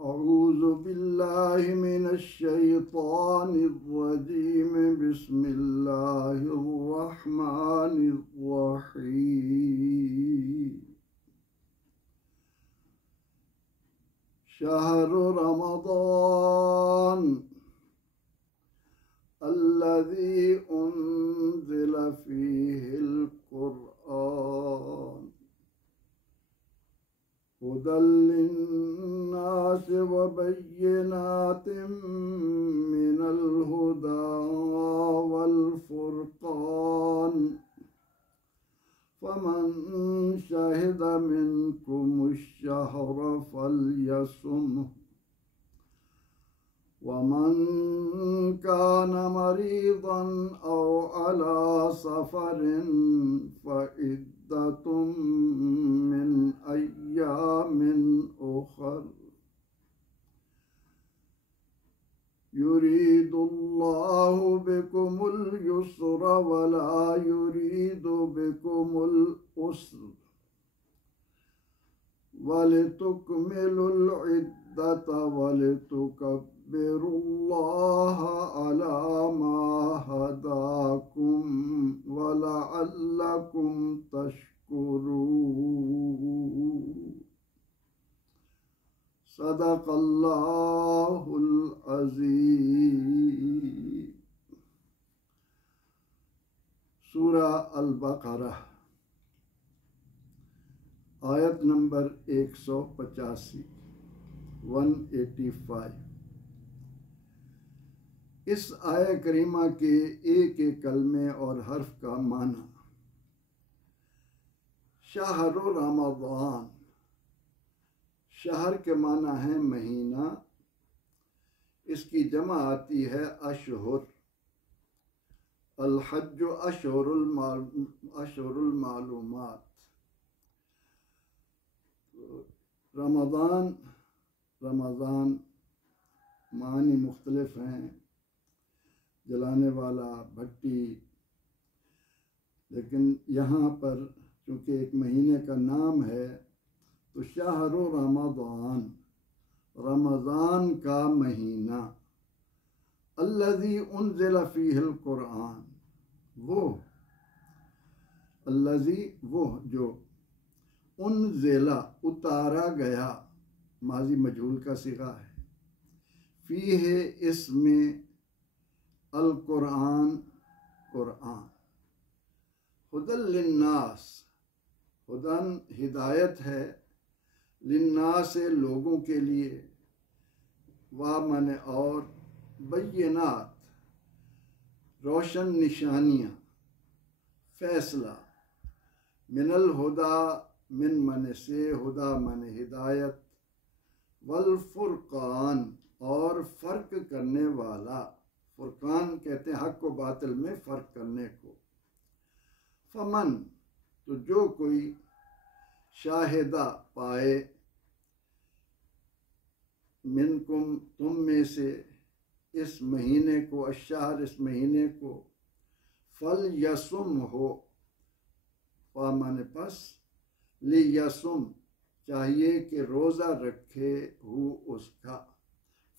अऊज़ु बिल्लाहि मिनश शैतानिर रजीम बिस्मिल्लाहिर रहमानिर रहीम शहरु रमज़ान अल्लज़ी उन्ज़िल फ़ीहिल क़ुरआन हुदल लिन्नासि व बय्यिनातिम मिनल हुदा वल फ़ुरक़ान फमन शहिद मिनकुमुश शहर फलयसुमहु वमन कान मरीज़न औ अला सफ़रिन फ़इद्दतुम मिन अय्यामिन उख़र युरीदुल्लाहु बिकुमुल युस्र वला युरीदु बिकुमुल उस्र वलितुकमिलुल इद्दत वलितुकब्बिरुल्लाह अला मा हदाकुम वलअल्लकुम तशकुरून। सदक़ल्लाहुल अज़ीम। सूरा अल-बक़रा आयत नंबर 185 185। इस आय करीमा के एक एक कलमे और हर्फ का माना। शहरु रमज़ान, शहर के माना है महीना, इसकी जमा आती है अशहुर। अल-हज्ज अशहुरुल मालूमात। रमज़ान मानी मुख्तलिफ हैं, जलाने वाला, भट्टी, लेकिन यहाँ पर चूँकि एक महीने का नाम है तो शहरु रमज़ान, रमज़ान का महीना। अल्लज़ी उन्ज़िल फ़ीहिल क़ुरआन, वो अल्लज़ी वो जो उन्ज़िला उतारा गया, माजी मजहूल का सिगा है। फ़ीहे इसमें अल क़ुरआन क़ुरआन। हुदल लिन्नास, हुदन हिदायत है, लिन्नास लोगों के लिए, वा मन और, बय्यिनात रोशन निशानियाँ, फैसला, मिनल हुदा मिन मन से, हुदा मन हिदायत, वल फुरकान और फ़र्क करने वाला। फुरकान कहते हैं हक व बातिल में फ़र्क करने को। फमन तो जो कोई शाहिदा पाए, मिनकुम तुम में से, इस महीने को, अशहर इस महीने को, फल यसुम हो, पामाने पस, ली यसुम चाहिए कि रोज़ा रखे हो उसका,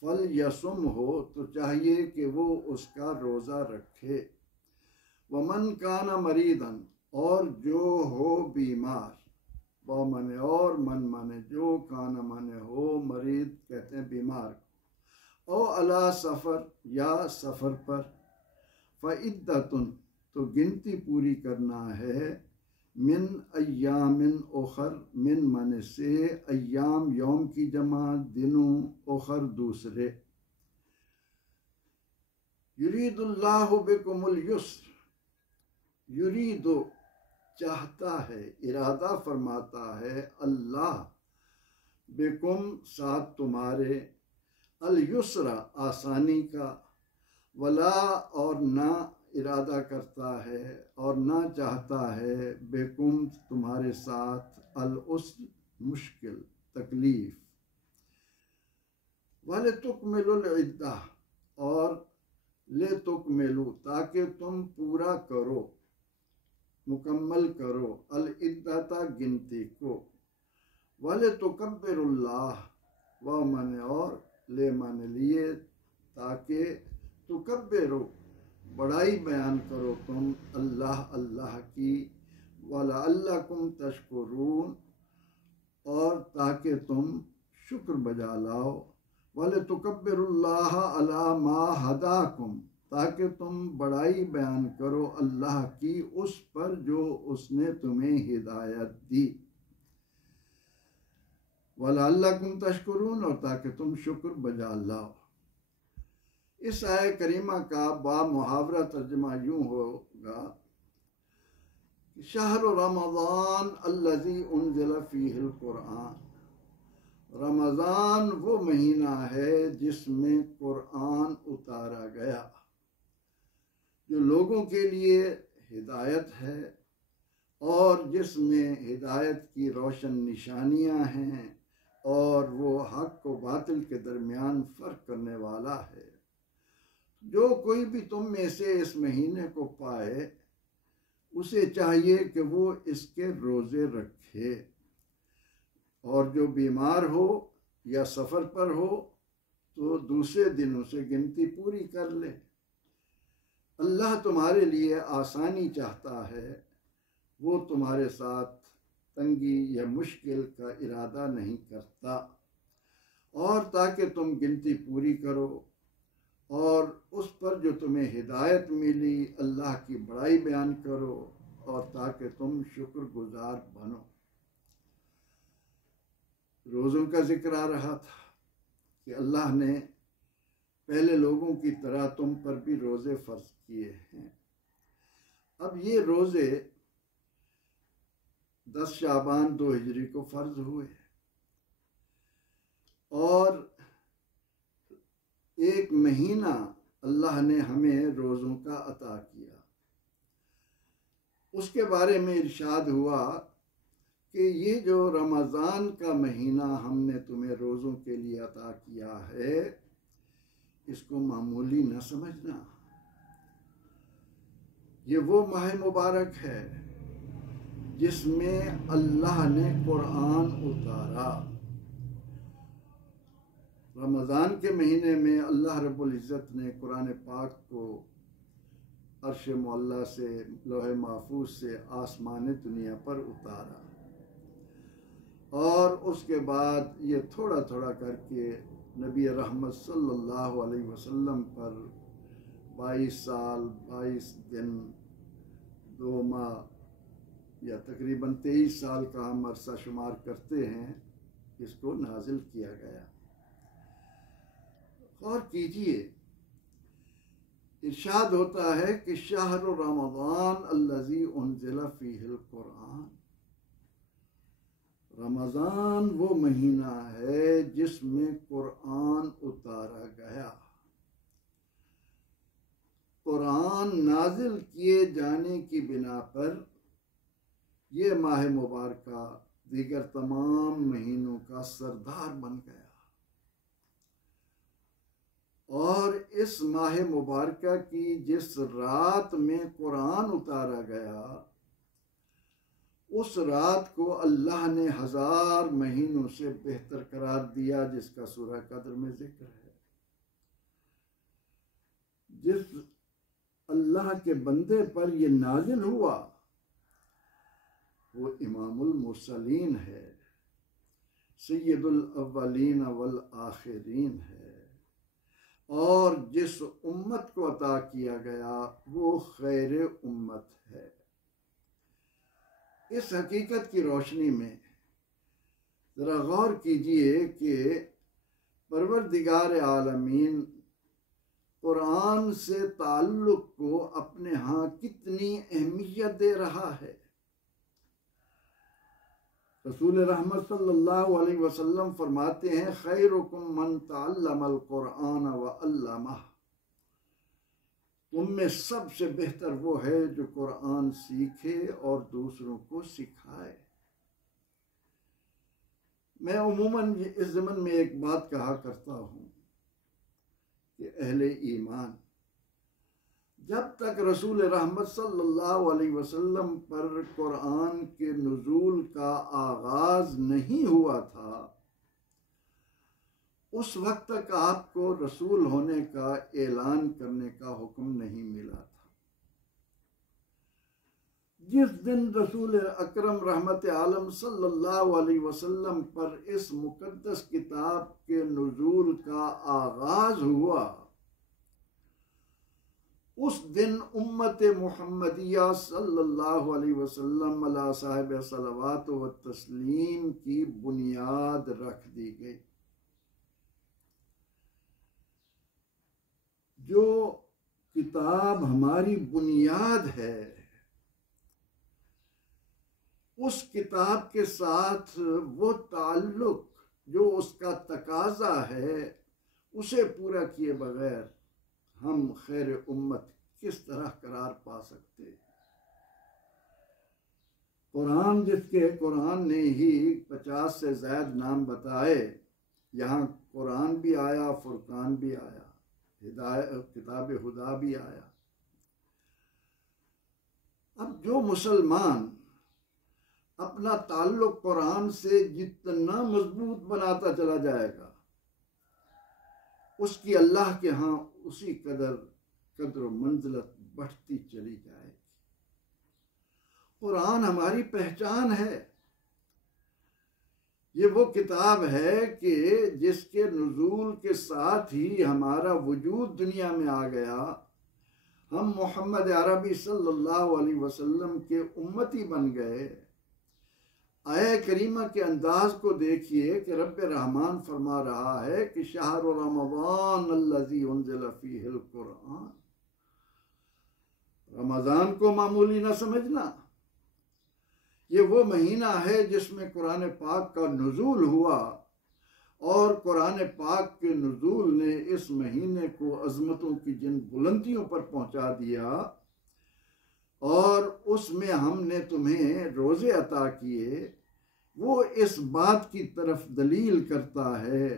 फल यसुम हो तो चाहिए कि वो उसका रोज़ा रखे। वमन काना मरीदन और जो हो बीमार, व माने और, मन माने जो, काना माने हो, मरीद कहते हैं बीमार को। ओ अला सफ़र या सफ़र पर, फ़इद्दतुन तो गिनती पूरी करना है, मिन अय्यामिन उखर, मिन मन से, अय्याम यौम की जमा, दिनों, उखर दूसरे। युरीदुल्लाहु बिकुमुल युस्र, युरीदु चाहता है, इरादा फरमाता है अल्लाह, बिकुम साथ तुम्हारे, अल युस्रा आसानी का, वला और ना इरादा करता है और ना चाहता है, बिकुम तुम्हारे साथ, अल उस्र मुश्किल, तकलीफ। वाले तुकमिलुल इद्दा और ले तुकमिलु ताकि तुम पूरा करो, मुकम्मल करो, अल इद्दता गिनती को, वाले तुकब्बिरुल्लाह वह माने और, ले माने लिए, ताकि तुकब्बिरो बड़ाई बयान करो तुम अल्लाह अल्लाह की, वलअल्लकुम तशकुरून और ताकि तुम शुक्र बजा लाओ, वले तुकब्बिरुल्लाह अला मा हदाकुम ताकि तुम बड़ाई बयान करो अल्लाह की उस पर जो उसने तुम्हें हिदायत दी, वलअल्लकुम तशकुरून और ताकि तुम शुक्र बजा लाओ। इस आय करीमा का बा मुहावरा तर्जमा यूं होगा, शहर रमज़ान अल्लज़ी उन्ज़िल फ़ीहिल कुरान, रमज़ान वो महीना है जिसमें कुरान उतारा गया, जो लोगों के लिए हिदायत है और जिसमें हिदायत की रोशन निशानियां हैं और वो हक व बातिल के दरमियान फ़र्क करने वाला है। जो कोई भी तुम में से इस महीने को पाए उसे चाहिए कि वो इसके रोज़े रखे, और जो बीमार हो या सफ़र पर हो तो दूसरे दिनों से गिनती पूरी कर ले। अल्लाह तुम्हारे लिए आसानी चाहता है, वो तुम्हारे साथ तंगी या मुश्किल का इरादा नहीं करता, और ताकि तुम गिनती पूरी करो और उस पर जो तुम्हें हिदायत मिली अल्लाह की बड़ाई बयान करो, और ताकि तुम शुक्रगुजार बनो। रोज़ों का जिक्र आ रहा था कि अल्लाह ने पहले लोगों की तरह तुम पर भी रोज़े फ़र्ज किए हैं। अब ये रोज़े 10 शाबान 2 हिजरी को फ़र्ज हुए और एक महीना अल्लाह ने हमें रोज़ों का अता किया। उसके बारे में इरशाद हुआ कि ये जो रमज़ान का महीना हमने तुम्हें रोज़ों के लिए अता किया है, इसको मामूली न समझना। ये वो माह मुबारक है जिसमें अल्लाह ने कुरान उतारा। रमज़ान के महीने में अल्लाह रब्बुल इज़्ज़त ने कुरान पाक को अर्श मुअल्ला से, लोहे महफूज से आसमान दुनिया पर उतारा, और उसके बाद ये थोड़ा थोड़ा करके नबी रहमत सल्लल्लाहु अलैहि वसल्लम पर 22 साल 22 दिन 2 माह या तकरीबन 23 साल का हम अरसा शुमार करते हैं, इसको नाजिल किया गया। और कीजिए, इरशाद होता है कि शहर रमज़ान अल्लज़ी उन्ज़िल फ़ीहिल कुरान, रमज़ान वो महीना है जिसमें कुरान उतारा गया। कुरान नाजिल किए जाने की बिना पर यह माह मुबारका दीगर तमाम महीनों का सरदार बन गया, और इस माह मुबारका की जिस रात में कुरान उतारा गया, उस रात को अल्लाह ने 1000 महीनों से बेहतर करार दिया, जिसका सूरह कद्र में जिक्र है। जिस अल्लाह के बंदे पर यह नाजिल हुआ वो इमामुल मुरसलीन है, सय्यदुल अव्वलीन वल आखिरीन है, और जिस उम्मत को अता किया गया वो खैर उम्मत है। इस हकीकत की रोशनी में ज़रा गौर कीजिए कि परवरदिगार आलमीन कुरान से ताल्लुक़ को अपने यहाँ कितनी अहमियत दे रहा है। रसूल रहमत सल्लल्लाहु अलैहि वसल्लम फरमाते हैं, खैरुकुम मन तअल्लमल कुरान व अल्लमह, तुम में सबसे बेहतर वो है जो कुरान सीखे और दूसरों को सिखाए। मैं उमूमन इस ज़मन में एक बात कहा करता हूँ कि अहले ईमान जब तक रसूल रहमत सल्लल्लाहु अलैहि वसल्लम पर कुरान के नुज़ूल का आगाज़ नहीं हुआ था, उस वक्त तक आपको रसूल होने का ऐलान करने का हुक्म नहीं मिला था। जिस दिन रसूल अकरम रहमत आलम सल्लल्लाहु अलैहि वसल्लम पर इस मुकद्दस किताब के नुज़ूल का आगाज हुआ, उस दिन उम्मत मुहम्मदिया सल्लल्लाहु अलैहि वसल्लम अला साहिब सलवात व तस्लीम की बुनियाद रख दी गई। जो किताब हमारी बुनियाद है, उस किताब के साथ वो ताल्लुक जो उसका तकाजा है, उसे पूरा किए बगैर हम खैर उम्मत किस तरह करार पा सकते। कुरान ने ही 50 से ज्यादा नाम बताए। यहाँ कुरान भी आया, फुरकान भी आया, किताब हुदा भी आया। अब जो मुसलमान अपना ताल्लुक कुरान से जितना मजबूत बनाता चला जाएगा, उसकी अल्लाह के यहाँ उसी कदर मंजिलत बढ़ती चली जाएगी। कुरान हमारी पहचान है। ये वो किताब है कि जिसके नुज़ूल के साथ ही हमारा वजूद दुनिया में आ गया। हम मोहम्मद अरबी सल्लल्लाहु अलैहि वसल्लम के उम्मती बन गए। आया करीमा के अंदाज को देखिए कि रब रहमान फरमा रहा है कि शहर रमज़ान अल्लज़ी उन्ज़िल फ़ीहिल कुरान। रमज़ान को मामूली ना समझना, ये वो महीना है जिसमें कुरान पाक का नुज़ूल हुआ और कुरान पाक के नुज़ूल ने इस महीने को अज़मतों की जिन बुलंदियों पर पहुंचा दिया और उसमें हमने तुम्हें रोज़े अता किए। वो इस बात की तरफ दलील करता है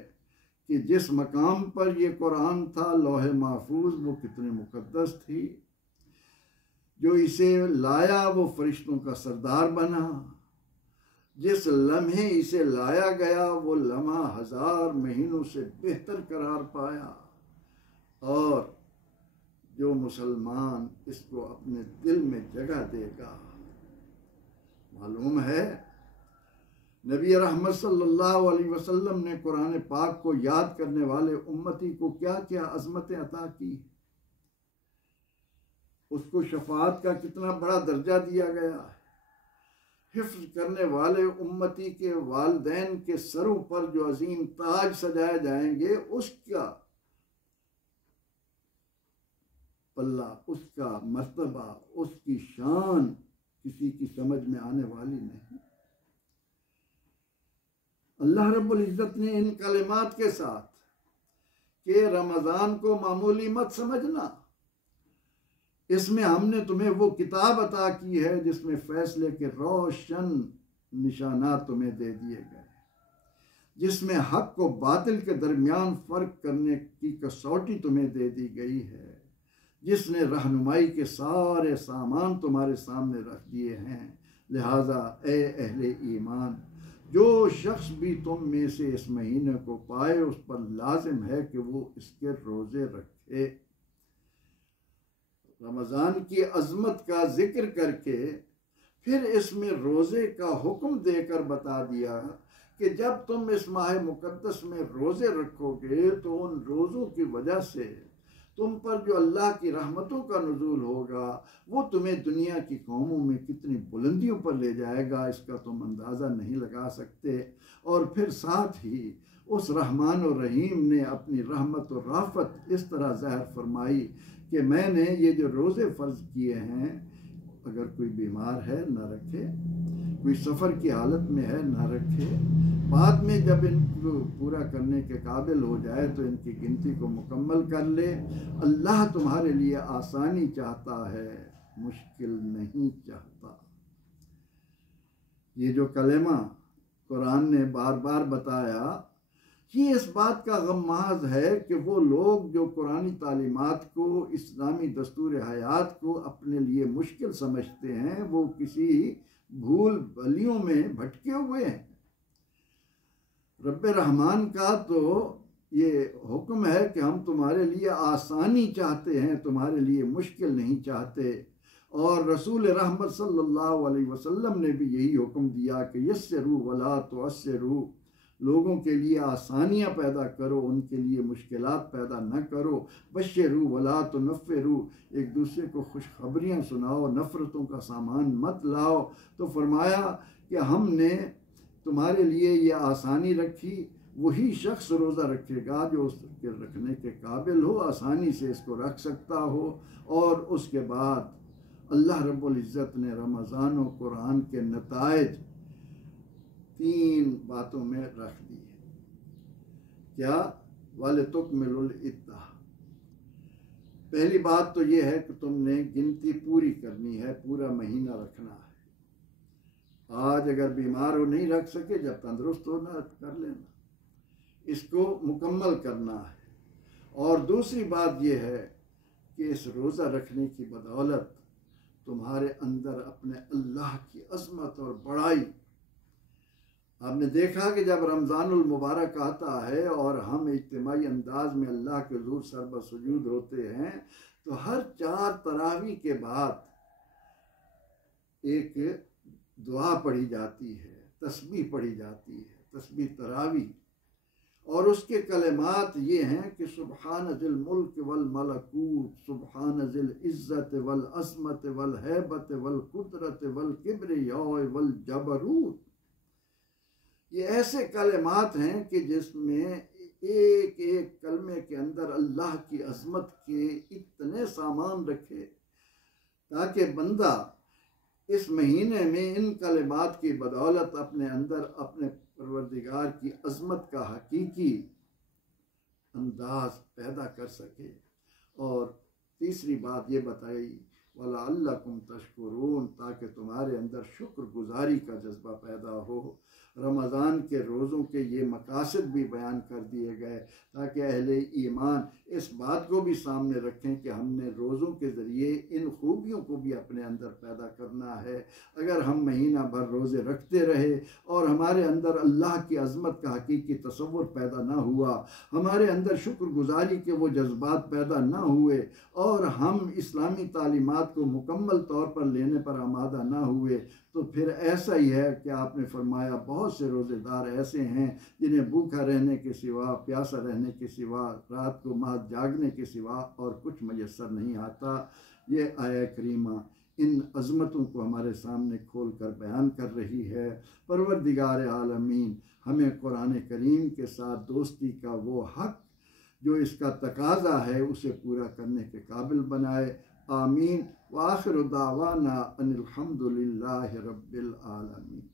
कि जिस मकाम पर ये कुरान था, लौहे महफूज, वो कितने मुकद्दस थी। जो इसे लाया वो फरिश्तों का सरदार बना। जिस लम्हे इसे लाया गया वो लम्हा 1000 महीनों से बेहतर करार पाया। और जो मुसलमान इसको अपने दिल में जगह देगा, मालूम है नबी रहमत सल्लल्लाहु अलैहि वसल्लम ने कुरान पाक को याद करने वाले उम्मती को क्या क्या अज़मतें अता की। उसको शफाअत का कितना बड़ा दर्जा दिया गया है। हिफ्ज़ करने वाले उम्मती के वालिदैन के सरों पर जो अजीम ताज सजाए जाएंगे, उसका पल्ला, उसका मर्तबा, उसकी शान किसी की समझ में आने वाली नहीं। अल्लाह रब्बुल इज़्ज़त ने इन कलिमात के साथ कि रमज़ान को मामूली मत समझना, इसमें हमने तुम्हें वो किताब अता की है जिसमें फैसले के रोशन निशानात तुम्हें दे दिए गए, जिसमें हक को बातिल के दरमियान फ़र्क करने की कसौटी तुम्हें दे दी गई है, जिसने रहनुमाई के सारे सामान तुम्हारे सामने रख दिए हैं। लिहाजा ए अहले ईमान, जो शख्स भी तुम में से इस महीने को पाए, उस पर लाजिम है कि वो इसके रोज़े रखे। रमज़ान की अज़मत का जिक्र करके फिर इसमें रोज़े का हुक्म देकर बता दिया कि जब तुम इस माह मुक़द्दस में रोज़े रखोगे तो उन रोज़ों की वजह से तुम पर जो अल्लाह की रहमतों का नुज़ूल होगा वो तुम्हें दुनिया की कौमों में कितनी बुलंदियों पर ले जाएगा, इसका तुम अंदाज़ा नहीं लगा सकते। और फिर साथ ही उस रहमान और रहीम ने अपनी रहमत और राफत इस तरह ज़ाहिर फरमाई कि मैंने ये जो रोज़े फ़र्ज़ किए हैं, अगर कोई बीमार है ना रखे, कोई सफ़र की हालत में है ना रखे, बाद में जब इनको पूरा करने के काबिल हो जाए तो इनकी गिनती को मुकम्मल कर ले। अल्लाह तुम्हारे लिए आसानी चाहता है, मुश्किल नहीं चाहता। ये जो कलेमा कुरान ने बार बार बताया, ये इस बात का गम्माज़ है कि वो लोग जो कुरानी तालीमात को, इस्लामी दस्तूर हयात को अपने लिए मुश्किल समझते हैं, वो किसी भूल भलियों में भटके हुए हैं। रब्बे रहमान का तो ये हुक्म है कि हम तुम्हारे लिए आसानी चाहते हैं, तुम्हारे लिए मुश्किल नहीं चाहते। और रसूल रहमत सल्लल्लाहु अलैहि वसल्लम ने भी यही हुक्म दिया कि यस्सरू वला तुअस्सिरू, लोगों के लिए आसानियाँ पैदा करो, उनके लिए मुश्किलात पैदा न करो। बश्शिरू वला तुनफ़िरू, एक दूसरे को खुशखबरियाँ सुनाओ, नफ़रतों का सामान मत लाओ। तो फरमाया कि हमने तुम्हारे लिए ये आसानी रखी, वही शख्स रोज़ा रखेगा जो उसके रखने के काबिल हो, आसानी से इसको रख सकता हो। और उसके बाद अल्लाह रब्बुल इज़्ज़त ने रमज़ान और कुरान के नताइज 3 बातों में रख दिए। क्या? वलितुकमिलुल इद्दा, पहली बात तो ये है कि तुमने गिनती पूरी करनी है, पूरा महीना रखना है। आज अगर बीमार हो नहीं रख सके, जब तंदुरुस्त हो ना कर लेना, इसको मुकम्मल करना है। और दूसरी बात यह है कि इस रोज़ा रखने की बदौलत तुम्हारे अंदर अपने अल्लाह की अज़मत और बड़ाई, आपने देखा कि जब रमज़ानुल मुबारक आता है और हम इज्तिमाई अंदाज में अल्लाह के हुज़ूर सरबसुजूद होते हैं, तो हर 4 तरावी के बाद एक दुआ पढ़ी जाती है, तस्बीह पढ़ी जाती है, तस्बीह तरावी। और उसके कलमात ये हैं कि सुब्हान ज़िल मुल्क वल मलकूत, सुब्हान ज़िल इज़्ज़त वल अस्मत वल हैबत वल कुदरत वल किब्रिया वल जबरूत। ये ऐसे कलमात हैं कि जिसमें एक एक कलमे के अंदर अल्लाह की अज़मत के इतने सामान रखे, ताकि बंदा इस महीने में इन कलमात की बदौलत अपने अंदर अपने परवरदिगार की अज़मत का हकीकी अंदाज पैदा कर सके। और तीसरी बात ये बताई, वलअल्लकुम तशकुरून, ताकि तुम्हारे अंदर शुक्रगुजारी का जज्बा पैदा हो। रमज़ान के रोज़ों के ये मकासद भी बयान कर दिए गए, ताकि अहले ईमान इस बात को भी सामने रखें कि हमने रोज़ों के ज़रिए इन खूबियों को भी अपने अंदर पैदा करना है। अगर हम महीना भर रोज़े रखते रहे और हमारे अंदर अल्लाह की अज़मत का हकीकी तसव्वुर पैदा ना हुआ, हमारे अंदर शुक्रगुजारी के वो जज्बात पैदा ना हुए, और हम इस्लामी तालीमात को मुकम्मल तौर पर लेने पर आमादा ना हुए, तो फिर ऐसा ही है कि आपने फरमाया बहुत से रोज़ेदार ऐसे हैं जिन्हें भूखा रहने के सिवा, प्यासा रहने के सिवा, रात को मात जागने के सिवा और कुछ मयसर नहीं आता। ये आया करीमा इन अज़मतों को हमारे सामने खोल कर बयान कर रही है। परवरदिगार आलमीन हमें कुरान करीम के साथ दोस्ती का वो हक़ जो इसका तकाज़ा है उसे पूरा करने के काबिल बनाए। आमीन। व आखिर दावाना अनिल हम्दुलिल्लाहि रब्बिल आलमीन।